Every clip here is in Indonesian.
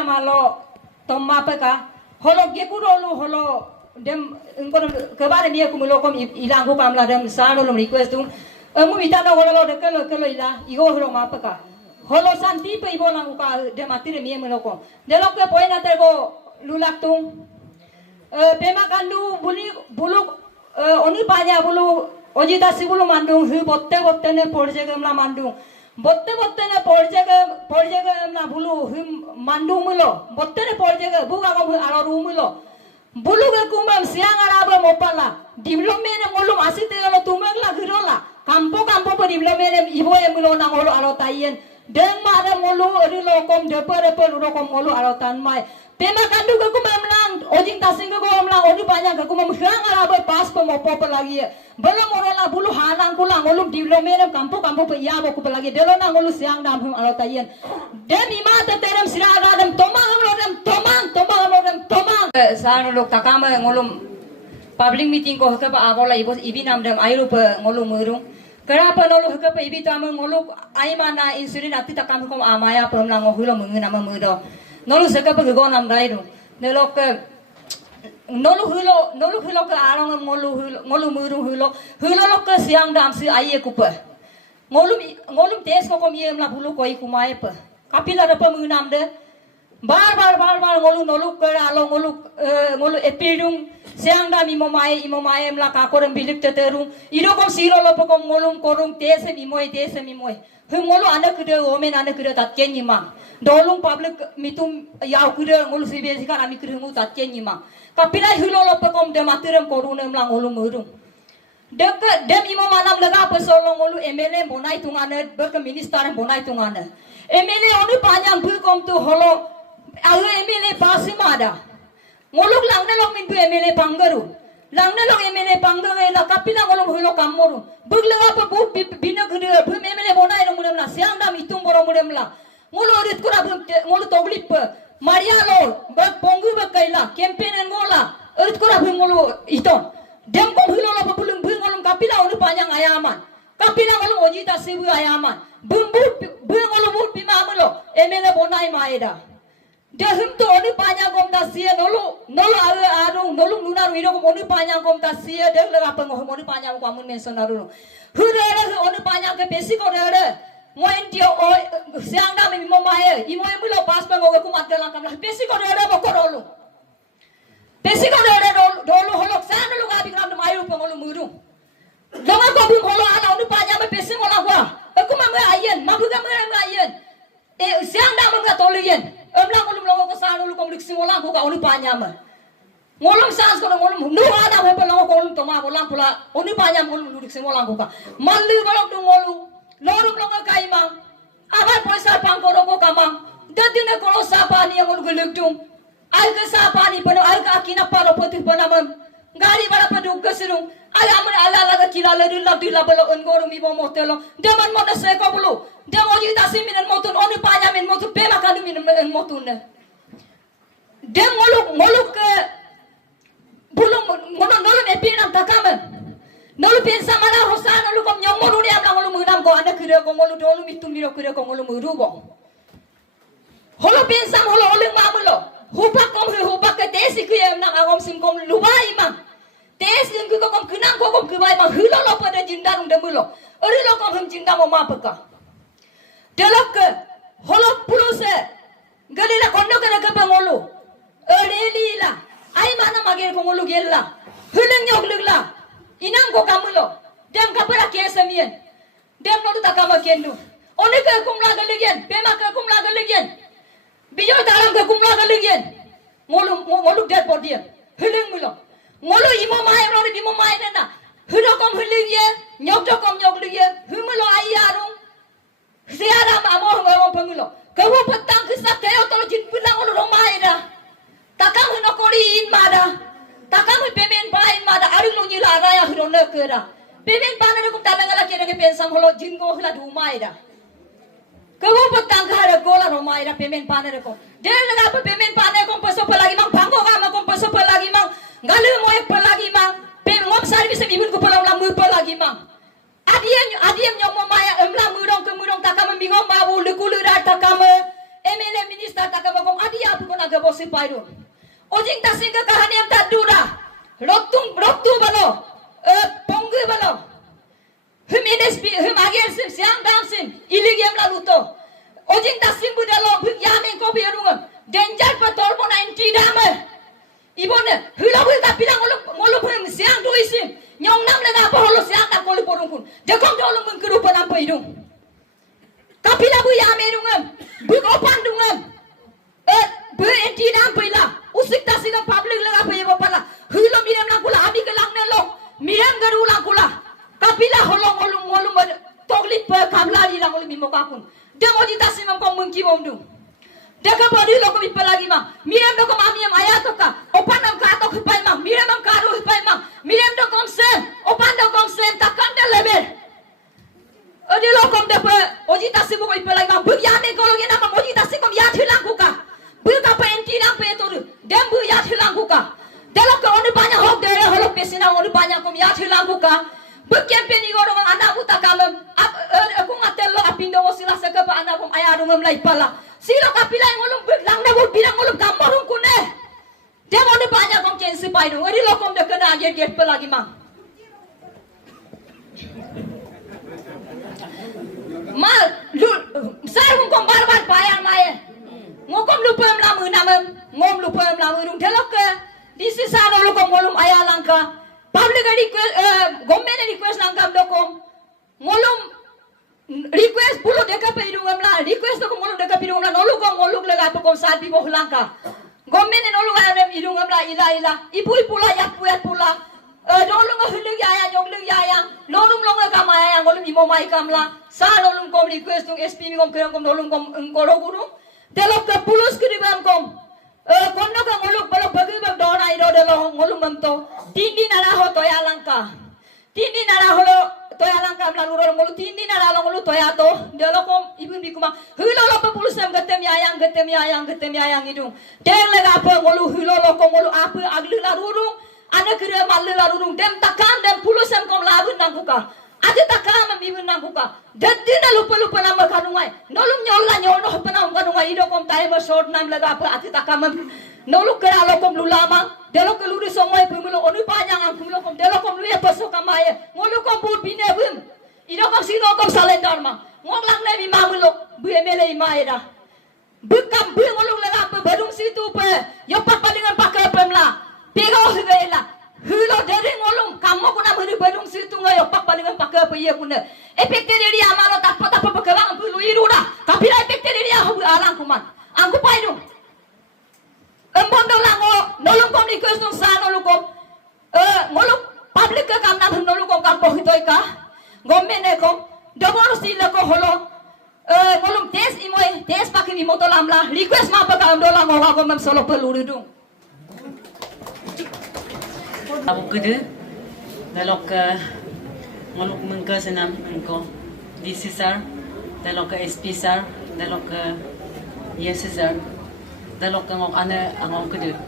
Malo tomma peka holo gekurolu holo dem ngor kebare dia kumulo kom ilang ko kamla dem sano lum request tum amu bitana holo de kelo ila igo holo ma peka holo santi pe ibo lang ka dem atire mi melo ko de lok ke poina te go lulak tum pema kandu bulu oni panya bulu ojita sibulu mandung hu botte ne porje gamla mandung botte ne porje na bulu hum mandung mulo botte ne porje buga ko aro rumulo bulu ke kumbam siang araba mopala diplomene ngolum asite lo tumagla girola kampo po diplomene ibo e mulo na ngolo aro tayen deng mare ngolu ri lokom deper urokom ngolu aro tanmai pema kandu ke kumbam lang ojing tasing ke kumam odi panya ke kumam siang araba pas ko mopo lagi bala morola bulu halang kulang ngolum diplomene kampo pe iya bo ku lagi delo na ngolu siang dam hum aro tayen dem imata terem siraga dem tomang saan lok takama ngolum public meeting ko haka pa abola ibi nam dem airu pa ngolum murung kara pa nolu haka pa ibi tama ngoluk ai mana insulin ati takam ko amaya pam lang hulo mungina mamudo nolu saka pa go nam rairu nelok nolu hulo ka arang ngolu murung hulo lok ka siang dam si ai ku pa ngolum tes ko yem la bulu koi kumai pa kapila ra pa munam de bar ngolu kera alo ngolu epidung siang da imomae mla ka korem bilik teterung iro kom siro lo pokom ngolum korung tese mimoy ngolu anak kude omen anak kude tatken nyima dolung public mitum yaw kude ngolu sibesi kan ami kude ngu tatken nyima kapila hulo lo pokom de matirem korune mla ngolu murung dem imo manam laga pesolo ngolu MLA bonai tungane berke minister bonai tungane MLA onu panyam bukom tu holo alu MLA pasimada ngoluk langne lok min bu MLA pangaru langne lok MLA pangaru la kapila ngoluk hulo kamoru buglega pa bu bina gude bu MLA bonai no mulemla siang dam itum boro mulemla ngolu rit kura ngolu toglip maria lo ba pongu ba kaila campaign en ngola rit kura bu ngolu iton dem ko hulo la pa bulung bu ngolum kapila onu panjang ayaman kapila ngolum ojita sibu ayaman bumbu bu ngolu bu pimamulo MLA bonai maeda dehum to oni panya kom ta sia nolu arung nolu nunar wiro kom oni panya kom ta sia deh lega apa ngom oni panya kom amun mention aru hurere oni panya ke besi ko rere moen tio o siang da mi momae imo emulo pas pa ngoge kum atela kam besi ko rere bo korolu besi ko rere dolu holok san lu ga bigram mayu pa ngolu muru donga ko bu holo ala oni panya me besi mola gwa aku ma ayen mabuga me ayen siang da mo ga toluyen emlang ngolum longo ko sanu lu kom liksi ngolang ko ka oni panyam ngolum sans ko ngolum nu ada we pa longo ko ngolum toma ngolang pula oni panyam ngolum liksi ngolang ko ka malli balok du ngolu lorum longo kaimang abar poisa pangkoro ko kamang dadine ko sapa ni ngolu geluktum al ka sapa ni pano al ka akina palo poti panamam gari bala padu kesirung al amre ala ga kila le dilla balo ngoro mi bo motelo deman mo na se ko bulu demo ji tasim minen motun oni panya min motun pema kadu minen motun dem ngoluk ke bulung ngoluk epinam takame nolu pensa mana hosana lu kom nyong moru ni amla ngolu munam ko anda kire ko ngolu dolu mitum miro kire ko ngolu muru bo holo pensa holo oleng mamulo hupak ke tesi ku yam nang agom sim kom lubai mang tesi ku kom kunang ko kom kubai mang hulo lo pada jindang demulo ori lo kom hum jindang mo mapaka delok ke holok puluse galila kondo ke ke pangolu ereli la ai mana magel ko ngolu gella huleng nyok lugla inam ko kamulo dem kapara kesamien dem no takama kendu one ke kumla galigen pema ke kumla galigen bijo taram ke kumla galigen ngolu dead body huleng mulo ngolu imo mai ro imo mai na hulokom hulige nyok dokom nyok lige humulo ayarung siaram amor ngomong pengulo kamu petang kisah kayo tolo jin pulang ulu romaida takam hino koriin mada takam pemen pain mada arung lo nyila raya hino nekera pemen panen ko tamengala kene ke pensam holo jingo hla dumaida kamu petang kare gola romaida pemen panen ko del nga pemen panen ko paso palagi mang pango ga ko paso palagi mang galu moy palagi mang pem ngom service ibun ko palang lamu palagi mang adiem nyomo maya emla murong ke murong takam bingong babu lekulu rat takam MLA minister takam kom adia ke bosi pairu. Ojing tasing ke kahani am tadura. Roktu balo. Ponggu balo. Hum NSP hum agen sim siang dam sim iligem la luto. Ojing tasing budalo buk yamen ko biarungam. Danger patol pon 90 dame. Ibone hulabu kapila ngolo hum siang do isim. Nyong nam na pa holo siang ta koli porungkun. Dekom dolo mengkeru panam paidung. Kapila bu yamerungam. Buk opan dungam. Bu enti dam paila. Usik tasing public laga paye pala. Hulo mirem na kula abi ke langne lo. Mirem garu lang kula. Kapila holong toglit pe kabla di lang olong mimokakun. Demo di tasing mam kom mengki bomdu. Deka bodi lo komi pelagi ma. Mirem do kom amiem ayato ka. Opan nam ka to kpai ma. Mirem nam ka ro kpai ma. Mirem do kom sen. Opan do kom sen takkan de leber. Odi lo kom de pe oji tasing ko pelagi ma. Bug ya me ko lo gena ma oji tasing kom ya thilang ku ka. Bug ka pe enti lang pe toru. Dem bu ya thilang ku ka. Delo ko onu banyak hok dere holo pesina onu banyak kom ya thilang ku ka. Bug campaign igoro ng anak uta kamem. Ako ngatel lo apindo mo sila sa kapa anak kom ayaro ngam lai pala. Silo kapila ngolong bug lang na bud bilang ngolong kamorong kune. Dem onu banyak kom kensi paido. Odi lo kom de kena get pelagi ma. Mal sarung kom barbar bayang mae. Ngokom lupem lamu namem. Ngom lupem lamu rung delok ke. Disi sana lo kom ngolong ayalangka. Public request, government request nangkap dokom, ngolum request bulu deka peidungam la, request dokom ngolum deka peidungam la, nolu kom ngoluk lega dokom saat bibo langka, government nolu ayam idungam la ila, ibu pula yak pula, nolu ngahulung yaya nyonglung yaya, nolum longa kamaya ngolum imo mai kamla, sa nolum kom request tung SP mi kom kerang kom nolum kom ngoroguru, telok ke pulus keribam kom. Kono ka ngoluk balok bagi bag dona iro delo ngolum mamto tindi nara ho toya langka tindi nara ho toya langka mlaluro ngolu tindi nara lo ngolu toya to delo kom ibu bikuma hulo lo pepulusam getem yayang idung der lega apa ngolu hulo lo kom ngolu apa aglu larurung ana kira malle larurung dem takam dem pulusam kom labun nangkuka ade takam mibun nangkuka dadina lupa nama kanungai nolum nyolla nyono panam kanungai ido kom time short nam lega apa ade takam noluk kera lo kom lulama delo ke luri somoi pumulo onu panjang ang pumulo kom delo kom luye paso kamaye ngolu kom bur bine bun ido kom sino kom salendar ma ngok lang ne mi mamulo bu emele imaeda bukam bu ngolu lega apa badung situ pe yopak palingan pakai pemla pego hela hulo dere ngolum kamu kuna beri badung situ ngayo pak palingan pakai apa iya kuna efekte dia amalo tapa pekelang bulu iruda tapi efekte dia habu alang kuman angku paidu empondo lango nolong kom request nung sa nolong kom ngolum public ka kam nam nolong kom kam pohitoy ka government kom dobor sila ko holo ngolum tes imoy tes pakin imo to lamla request ma pa kam dolang ngo kom mam solo peluridu Aku kede, dalok ke ngolok mengke senam engko, DC sar, dalok ke SP sar, dalok ke yes sar, dalok ke ngok ane angong kede.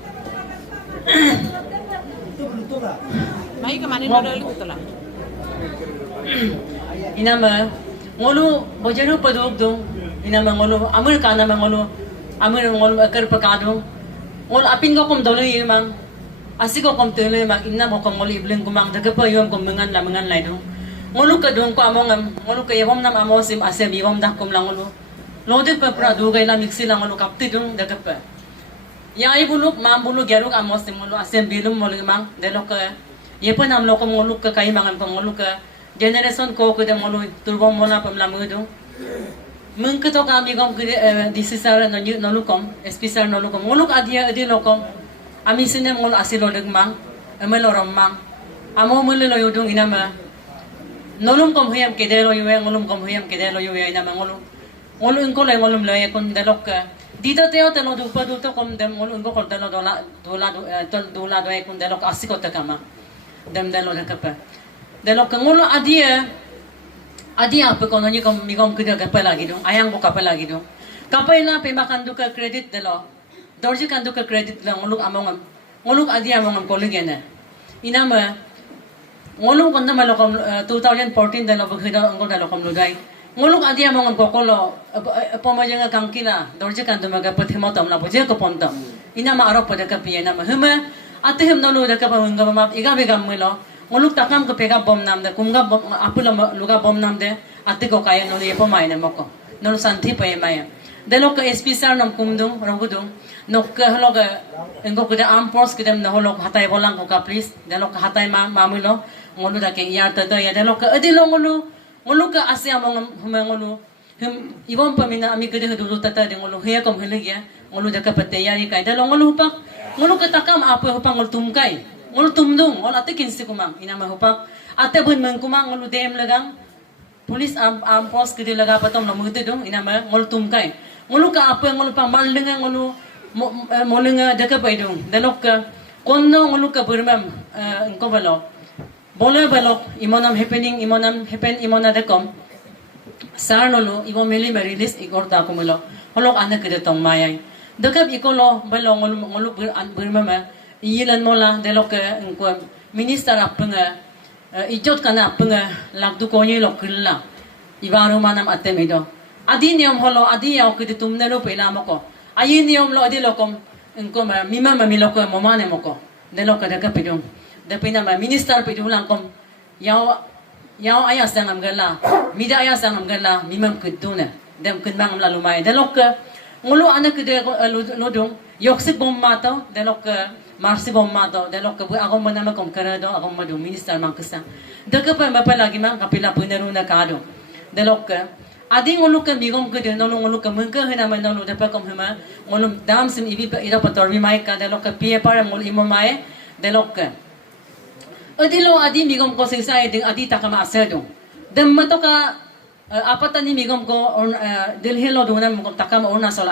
Mai kemana dulu itu lah. Inama ngolu bojero padok dong, inama ngolu amul kana ngolu amul ngolu akar pakadong, ngolu apin ko kom dolo yemang. Asiko kom tele mak inna mo kom ngoli bleng kumang daga pa yom kom mengan lai do ngolu ka dong ko among ngolu ka yom nam amosim asem yom dak kom lang ngolu lode pa pra do gai na mixi lang ngolu kapti dong daga pa ya ai buluk mam buluk geruk amosim ngolu asem bilum mol mang delo ka yepa nam lo kom ngolu ka kai mangan kom ngolu ka generation ko ko de ngolu turbom mona pam lam do mung ka to ka mi kom disisar no nolu kom spisar nolu kom ngolu adia adi lo kom Ami sini ngol asilo degmang, emelorom mang, amo mulilo yudung inama, nolum kom huyam kedelo yuwe, ngolum kom huyam kedelo yuwe inama ngolum, ngolum ingko le ngolum le kon delok ka, dito teo telo dupa duto kom dem ngolum ingko kon telo dola do kon delok asiko takama, dem delo dekapa, delok ka ngolum adia apa kono ni kom mi kom kida kapela gitu, ayang ko kapela gitu, kapela pe makan duka kredit delo. Dorji kan duka kredit lang ngoluk among ngoluk adi among kolegena inama ngoluk kon na malokom 2014 dalo baghida angko dalo kom lugay ngoluk adi among kokolo pamajanga kangkila dorji kan dumaga pathimo tamna buje ko pontam inama arok pada kapi inama hema ate hem nolu da kapa hunga map iga bega mulo ngoluk takam ke pega bom nam da kumga bom apula luga bom nam de ate ko kaya nolu yepo mai na moko nolu santi pa maya de lok SP sar nam kumdung rongudung nok hologa engko kuda ampos kidam na holok hatai bolang ko ka please de lok hatai mamulo ngolu da ke yar ta ya de lok adilo ngolu ka asya mong ngolu ibon pamina ami kede dulu tata de ngolu he kom hele ya ngolu da ka patayari kai de ngolu pak ngolu ka takam apa hupang ngolu tumkai ngolu tumdung ngolu ate kinsi kumang ina ma hupak ate bun men kumang ngolu dem lagang polis ampos kede laga patom no mute dong ina ma ngolu tumkai ngolu ka apa ngolu pa maldenga ngolu molenga da ka paidung de lok ka konno ngolu ka burmam engko balo bole balok imonam happening imonam happen imona de kom sar nolo ibo meli release igor ta kumulo holok anak kede tong mayai dekap ikolo balo ngolu bermama ilan mola delok engko minister apenga ijot kana apenga lakdu konyi lokilla ibaru manam atemedo adi niom holo adi yaw kede tumne lo pela moko ayi niom lo adi lokom engko mima mamiloko momane moko delok dekap pidong dapina minister pidong langkom yaw ayas dangam gala mida ayas dangam gala mimam keduna dem kenbang lalu mai delok ngulu anak kede lodong yoksik bom mato delok marsi bom mato delok bu agom mana kom karado agom madu minister mangkesa deke pa mapalagi mang kapila punaruna kado delok adi ngulu kan bigom kede ngulu kan mengke hena man ngulu dapat kom hema ngulu dam sim ibi ida pator bi mai ka delok pie para ngulu imo mai delok adilo adi migom ko singsa ding adi takama asedong dem mato ka apatani migom ko delhi lo dona mo takama ornasol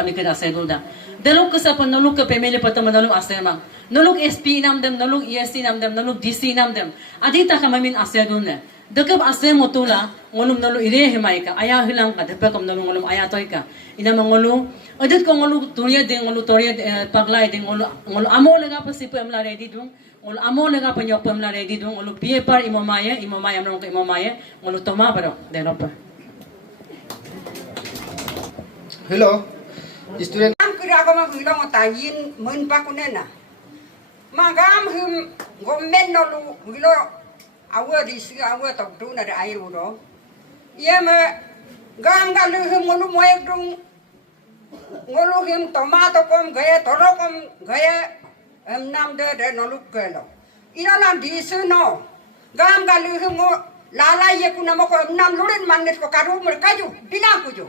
ami keda asedulda delok ka sa panuluk ka pemele patama naluk asema naluk SP nam dem naluk ESC nam dem naluk DC nam dem adi takama min asedulna dekap asem motula ngolum naluk ire hemaika aya hilang ka depa kom naluk ngolum aya toika ina mangolu adit ko ngolu turia ding ngolu toria paglai ding ngolu amo lega pasipo amla ready dung ngolu amo lega panyok amla ready dung ngolu pie par imomaya amrong ko imomaya ngolu toma baro deropa hello student am kira ko ma hilong tayin mun pa kunena magam hum gommen no lu hilo awa di si awa tok tu na ai ru do ye me gam ga lu hum ngolu moek dung ngolu him tomato kom gaya toro kom gaya nam de no lu kelo ina lan di su no gam ga lu hum lala ye kuna mo ko nam luren mannet ko karu mer kaju bilang kuju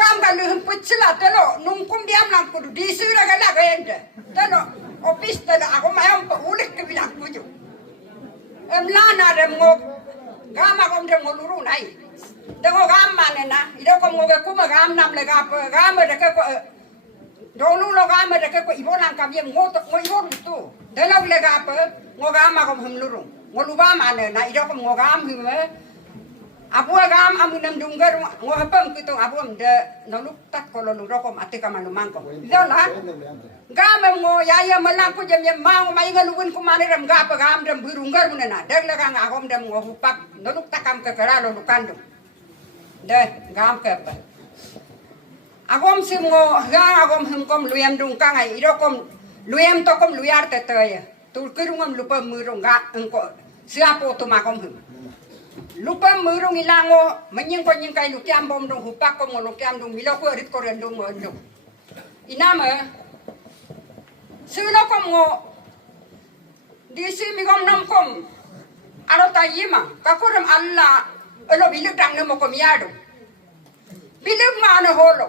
kam ga lu hum puchila telo nung kum diam lang kudu di su ra ga la ga ende telo office telo ako mayam pa ulik ke bilang kuju lana dem ngo gama kom dem ngoluru nai dengo gama nena ida kom ngoge kuma gam nam le gama de ko dolu lo gama de ko ibolang kam yem ngo ibon tu delo le gapa ngo gama kom hum lurung ngolu gama nena ida kom ngo gam hum abu gam amunam dunggar ngo hapam kitong abu de noluk tak ko lo kom atika manumang ko dola gama ngo yaya malang ko jem mau mai ngalugun ko maniram gapa gam dem burunggar munena dagla kang agom dem ngo hupak noluk takam ke karalo lukando de gam ke pa agom sim ngo ga agom hum kom luyam dung kang ai iro kom luyam to kom luyar te ya tur kirungam lupa murung ga engko siapo to makom hum lupa murung ilango menying ko nying kai lukiam bom dung hupak kom lukiam dung milo ko rit ko rendung ngo inama silo kom ngo disi mi kom nam kom aro tayima kakuram alla elo biluk dang nemo kom yado biluk mana holo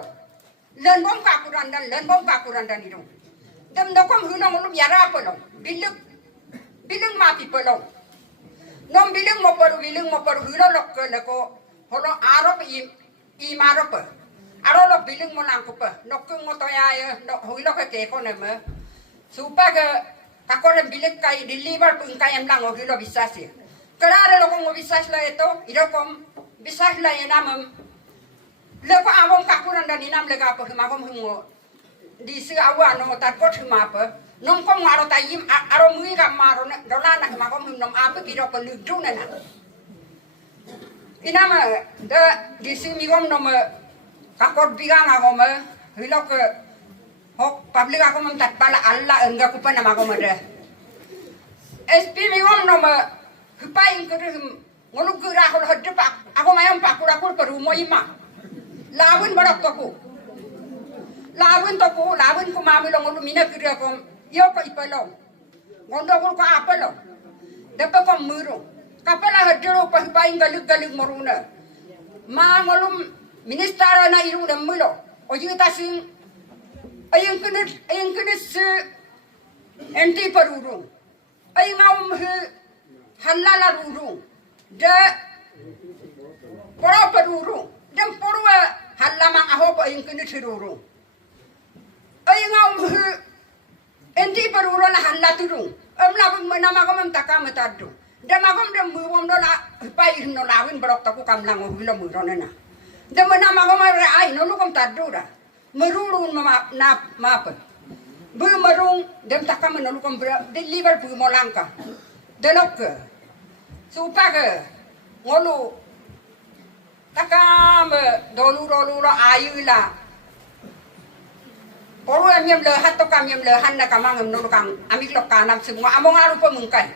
len bom kakuran dan idong dem do kom hunong ulum yara polo biluk ma pi polo nom biluk mo paru hulo lok ko holo aro i maro pa aro lo biluk mo lang ko pa nokung mo toya no hulo ke ko na me supa ke kakoran bilik kai deliver pun kai am lang o hulo bisasi karare lo ko bisas la ito iro kom bisas la yanam le ko amom kakuran dan inam le ga pa magom hungo di si awa no tar ko thuma pa nom ko ngaro tayim aro mui ga maro na dola na magom hum nom apa biro ko lu na na inama de di si mi gom nom kakot bigang agom hilo ke Hok public ako mamtat pala Allah enggak ku pa nama ko mada. SP mi om no ma hupai ko ngoluk gura ko hodde pak ako mayam pak kura kur peru mo ima. Lawun barak to ko. Lawun ko mami lo ngolu mina kira ko yo ko ipalo. Ngondo ko apalo. Dapat ko muru. Kapala hodde ro pa hupai galug moruna. Ma ngolum minister na iru na mulo. Oji tasing ayang kena se enti perurung ayang awam halala rurung da pora perurung dan porwa halamang aho pa ayang kena serurung ayang awam enti perurung la halaturung labang manama ko mamtaka matado da magom da muwom do la pair no lawin barok taku kamlang o bilo murona na da manama ko mara ay no lukom tado da merurun na mapa bu merung dem takam menolu kom de liver bu molangka delok supaya ngolu takam dolu ayu la poru amyam le hat to kamyam le han na kamang menolu kang amik lok kanam semua among aru pemungkai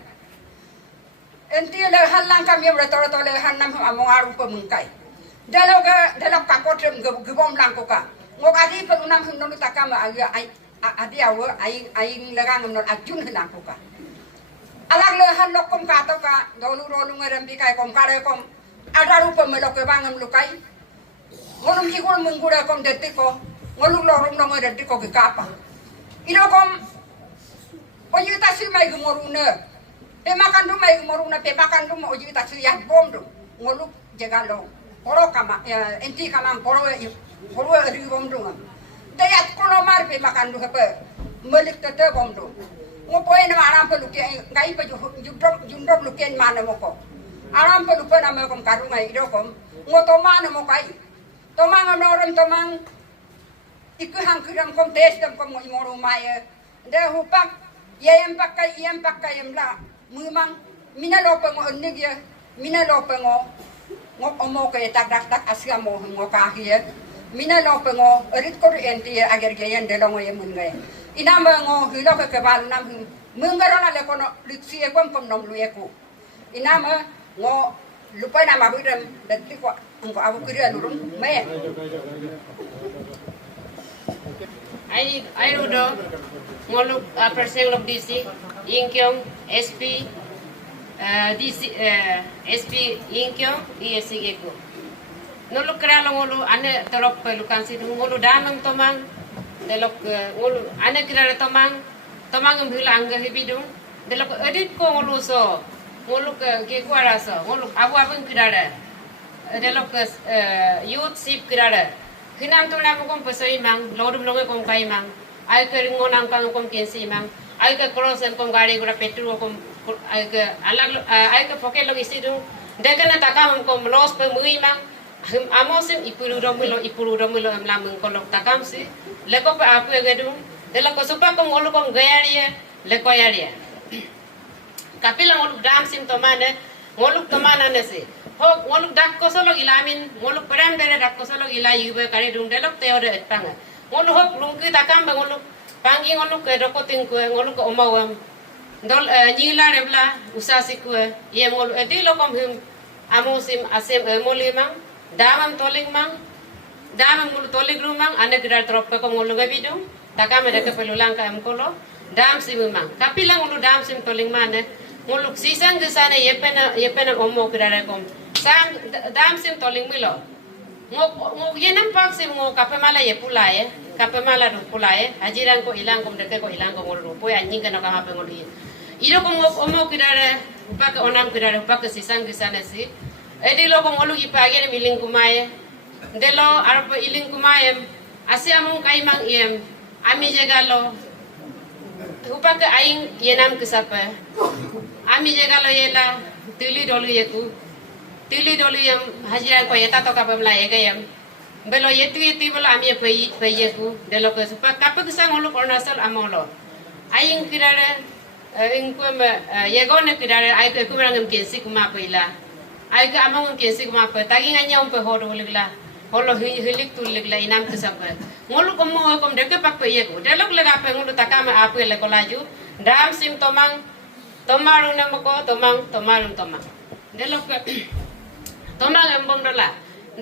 enti le han lang kamyam le toro le han nam among aru pemungkai delok kakotrem gebom langkoka ngok adi pelunam himnolu takam adi awo aing legang himnol ajun hilang puka alag le han lokom kato ka dolu ngerem bikai kom kare kom ada rupa melok ke bangam lukai ngolum hikul menggura kom detiko ngolum lorum no detiko ke kapa ilo kom oyu tasu mai gumoruna pe makan du mai gumoruna pe makan du oyu tasu ya bom du ngoluk jegalo poro kama enti kama poro ri bom du dayat kono mar pe makan du pe melik tete bom du ngopoe na aram pe luke ngai pe jundrop luken mana moko aram pe lupa na kom karungai ido kom ngotoma na mokai tomang anoran tomang iku hangkiram kom tes dam kom ngoro maya de hupak yem pakai emla mumang mina lope ngo onnig mina lope ngo omo ke tak asya mo ngo kahie mina lope ngo erit ko enti ager geyen de longo yemun ngai inama ngo hilo ke bal nam mungarona le kono liksi e kom nom lueku inama ngo lupa nama budem dati ko ngo abu kiri lurun me I rudo ngoluk perseng lok DC ingkyong SP DC SP ingkyong ISG ko noluk kra ngolu ane telok pelukan si ngolu danang tomang delok ngolu ane kira tomang umbila angga hibidung delok edit ko ngolu so ngolu ke kuara so ngolu abu kira delok youth sip kira kinam tu nak kom pesoi mang lodum longe kom kai mang ai ke ngonang kang kom kensi mang ai ke cross en kom gari gura petrol kom ai ke alag ai ke poke log isi dung dekana takam kom los pe mui mang amosim ipulu romilo amlam kolok takam si leko pe apu gedung dela ko supa kom ngolu kom gayari leko yari kapila ngolu dam sim to mane ngolu to manane si hok ngoluk dak ko solo ilamin ngoluk peran bere dak ko solo ila yube kare dung delok teore etpang ngoluk hok lungki takam be ngoluk pangi ngoluk ke rokoting ko ngoluk ko omawam dol nyila rebla usasi ko ye ngoluk edi lokom him amusim asem ngolimang damam toling mang damam ngoluk toling rumang ane gidar trop ko ngoluk gabidung takam de ke pelulang ka amkolo dam simang kapila ngoluk dam sim toling mane ngoluk sisang gesane yepena omo gidar kom sam dam sim toling milo ngok yenam pak sim ngok kapemala ye pulaye kapemala du pulaye hajiran ko ilang kom deke ko ilang ko ngoro po anjing kana kama pe ngoli iro ko ngok omo kidare upak onam kidare upak sisang gisane si edi lo ko ngolu ipage miling kumaye delo arpo iling kumaye asiamung kaimang iem ami jegalo upak aing yenam kisape ami jegalo yela tili dolu yeku tili dolu yang hajiran ko yeta to kapam la yegayam belo yetu belo ami peyeku delo ko supa kapag sang ngolu kornasal amolo aing kirare ingkum yegone kirare ay ko kumrangam kensi kuma pila ay ko among kensi kuma pa taging anya umpe hodo ligla holo hilik tulik la inam kesap ngolu komo kom deke pak pe ye ko delok lega pe ngolu takama apu le kolaju dam sim tomang tomarung namako tomarung tomang delok tomang embong dola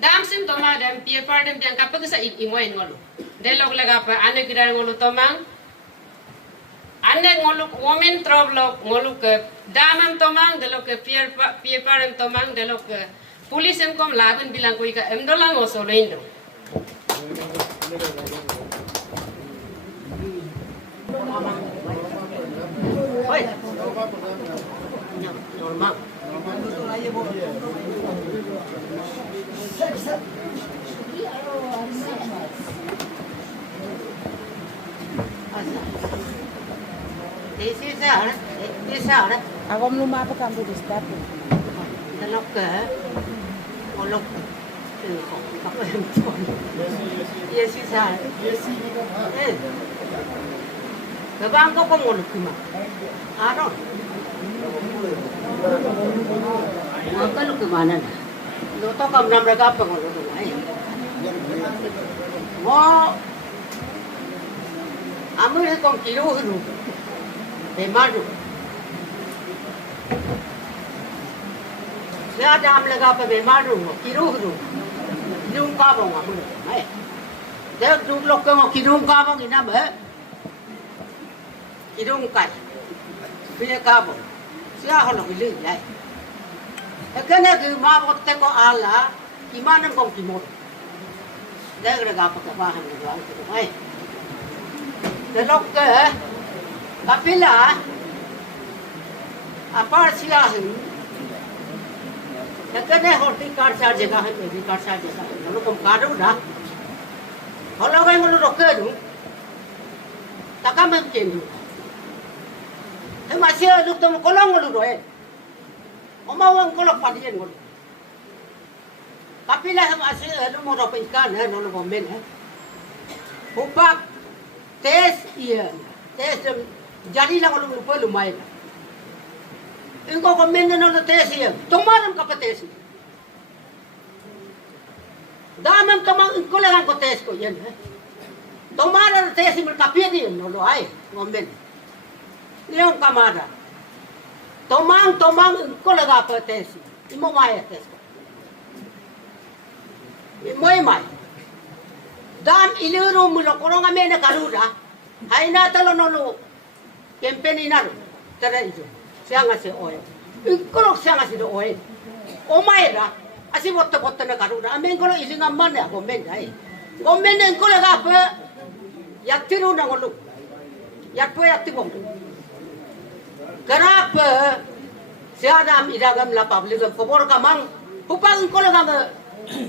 dam sim tomang dam pie par dem yang kapag sa imoy ngolu delok lega pe ane kidar ngolu tomang ane ngolu women troblok ngolu ke damam tomang delok ke pie par tomang delok ke pulis em kom lagun bilang ko ika em dolang o solo indo Hoy. Normal. Agom luma pa kampo distat. Delok ke ngolok apa yang tuan yes sisa Babang ko ngolok kuma ano ngolok kumana na loto kam nam raga pa ngolok ay mo amul kong kilo hulu bemadu Saya jam lega pa bemar ru kiru ru nung ka bong amu ai de du lok ko kirung ka bong ina ba kirung kai pile ka bong sia ho lo li lai e kana ku ma bo te ko ala imanan kong kimot de lega pa ka ba han lu ai de lok ke kapila apa sia hu Nakane horti car sa jagah hai meरी car sa jagah hai nolo kom kadu na holo gai ngolo rokedu takam kendu he masih luk tom kolong ngolo roe omawang kolok padien ngolo kapila he masih lu mo rope ikan he nolo bomben he upak tes iya tes jadi lang ngolo lupa lumai Inko komen na no tesi ya. Tomaram ka patesi. Damam tomang inko lang ko tes ko yan. Tomaram tesi mo kapia di no lo ay ngomen. Leong kamada. Tomang inko lang ka tesi. Imo maya tes ko. Imo mai. Dam iluro mo lo korong ame na karuda. Hay na talo no lo. Kempeni na lo. Tara ito. Siang ngasih oil, kalau siang ngasih do oil, omai dah, asyik botte nak karuda, amen kalau iling aman ya, gomen dah, gomen ni kalau apa, yaktiru na ngolu, yakti bom, kenapa, siapa iragam la public, kubur kamang, upang kalau kamu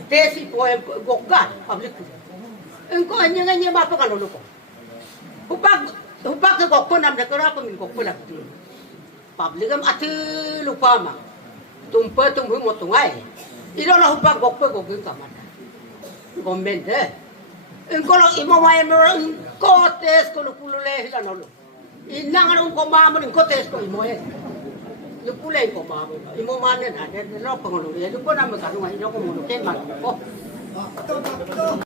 tesi oil gokar public, engkau hanya apa kalau lu, upang ke gokar namanya kenapa min gokar lah. Public am atu lupa ma tumpa tumpu motungai ilo la hupa gokpe gokin kamada gomben de engkolo imo mai no kotes ko lupulule hila no inang ano ko mamo ko tes ko imo e lupule ko mamo imo mane na de lo pangolo de lupo na me kanunga ilo ko mo ken ma ko